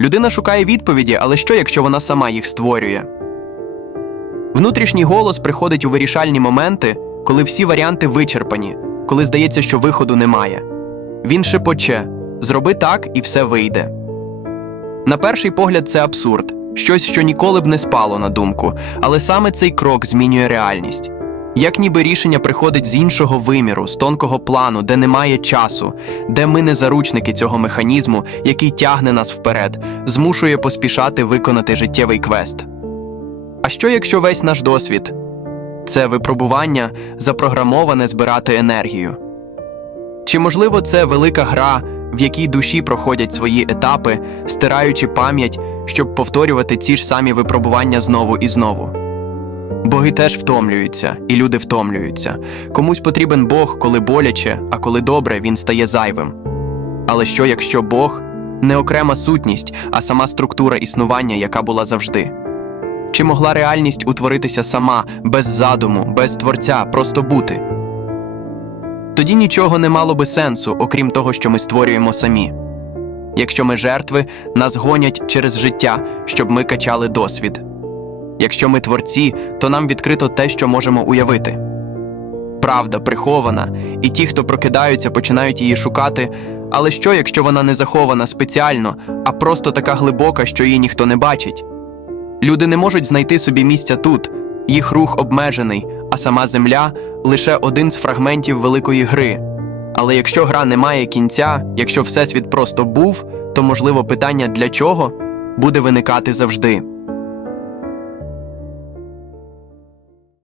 Людина шукає відповіді, але що, якщо вона сама їх створює? Внутрішній голос приходить у вирішальні моменти, коли всі варіанти вичерпані, коли здається, що виходу немає. Він шепоче зроби так і все вийде. На перший погляд, це абсурд, щось, що ніколи б не спало на думку, але саме цей крок змінює реальність. Як ніби рішення приходить з іншого виміру, з тонкого плану, де немає часу, де ми не заручники цього механізму, який тягне нас вперед, змушує поспішати виконати життєвий квест. А що якщо весь наш досвід це випробування, запрограмоване збирати енергію? Чи можливо це велика гра, в якій душі проходять свої етапи, стираючи пам'ять, щоб повторювати ці ж самі випробування знову і знову? Боги теж втомлюються, і люди втомлюються. Комусь потрібен Бог, коли боляче, а коли добре, він стає зайвим. Але що якщо Бог не окрема сутність, а сама структура існування, яка була завжди? Чи могла реальність утворитися сама, без задуму, без творця, просто бути? Тоді нічого не мало би сенсу, окрім того, що ми створюємо самі. Якщо ми жертви, нас гонять через життя, щоб ми качали досвід. Якщо ми творці, то нам відкрито те, що можемо уявити. Правда прихована, і ті, хто прокидаються, починають її шукати. Але що, якщо вона не захована спеціально, а просто така глибока, що її ніхто не бачить? Люди не можуть знайти собі місця тут, їх рух обмежений, а сама земля лише один з фрагментів великої гри. Але якщо гра не має кінця, якщо всесвіт просто був, то можливо питання для чого буде виникати завжди.